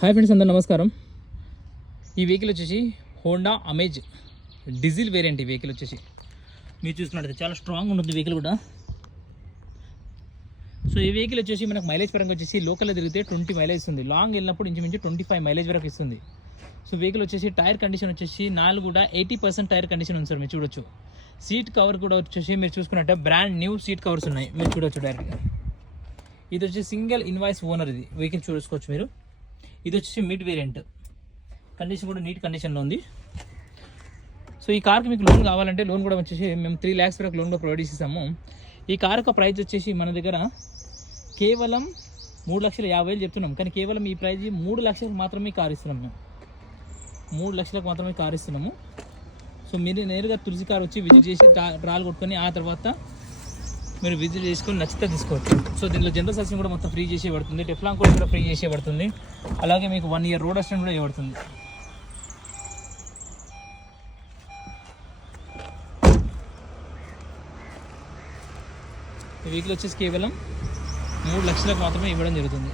Hi friends, అందరూ నమస్కారం. ఈ వెహికల్ వచ్చేసి హోండా అమేజ్ డీజిల్ వేరియంట్. ఈ వెహికల్ వచ్చేసి మీరు చూసుకున్నట్లయితే చాలా స్ట్రాంగ్ ఉంటుంది వెహికల్ కూడా. సో ఈ వెహికల్ వచ్చేసి మనకు మైలేజ్ పరంగా వచ్చేసి లోకల్లో తిరిగితే 20 మైలేజ్ ఇస్తుంది. లాంగ్ వెళ్ళినప్పుడు ఇంచుమించు 25 మైలేజ్ వరకు ఇస్తుంది. సో వెహికల్ వచ్చేసి టైర్ కండిషన్ వచ్చేసి 4 కూడా 80% టైర్ కండిషన్ ఉంది సార్. మీరు చూడొచ్చు. సీట్ కవర్ కూడా వచ్చేసి మీరు చూసుకున్నట్టే బ్రాండ్ న్యూ సీట్ కవర్స్ ఉన్నాయి. మీరు చూడొచ్చు డైరెక్ట్గా. ఇది వచ్చి సింగిల్ ఇన్వాయిస్ ఓనర్. ఇది వెహికల్ చూసుకోవచ్చు మీరు. ఇది వచ్చేసి మిడ్ వేరియంట్. కండిషన్ కూడా నీట్ కండిషన్లో ఉంది. సో ఈ కార్కి మీకు లోన్ కావాలంటే లోన్ కూడా వచ్చేసి మేము 3 lakhs వరకు లోన్ కూడా ప్రొవైడ్ చేసేసాము. ఈ కార్ యొక్క ప్రైస్ వచ్చేసి మన దగ్గర కేవలం 3,50,000 చెప్తున్నాం. కానీ కేవలం ఈ ప్రైజ్ 3 లక్షలకు మాత్రమే కార్ ఇస్తున్నాం. మేము 3 లక్షలకు మాత్రమే కార్ ఇస్తున్నాము. సో మీరు నేరుగా తులసి కార్ వచ్చి విజిట్ చేసి ట్రాల్ కొట్టుకొని ఆ తర్వాత మీరు విజిట్ చేసుకొని నచ్చితే తీసుకోవచ్చు. సో దీనిలో జనరల్ సర్వీసింగ్ కూడా మొత్తం ఫ్రీ చేసే పడుతుంది. టెఫ్లాన్ కోడ్ కూడా ఫ్రీ చేసే పడుతుంది. అలాగే మీకు 1 year రోడ్ అసిస్టెంట్ కూడా ఇవ్వబడుతుంది. ఈ వెహికల్ వచ్చేసి కేవలం 3 లక్షలకు మాత్రమే ఇవ్వడం జరుగుతుంది.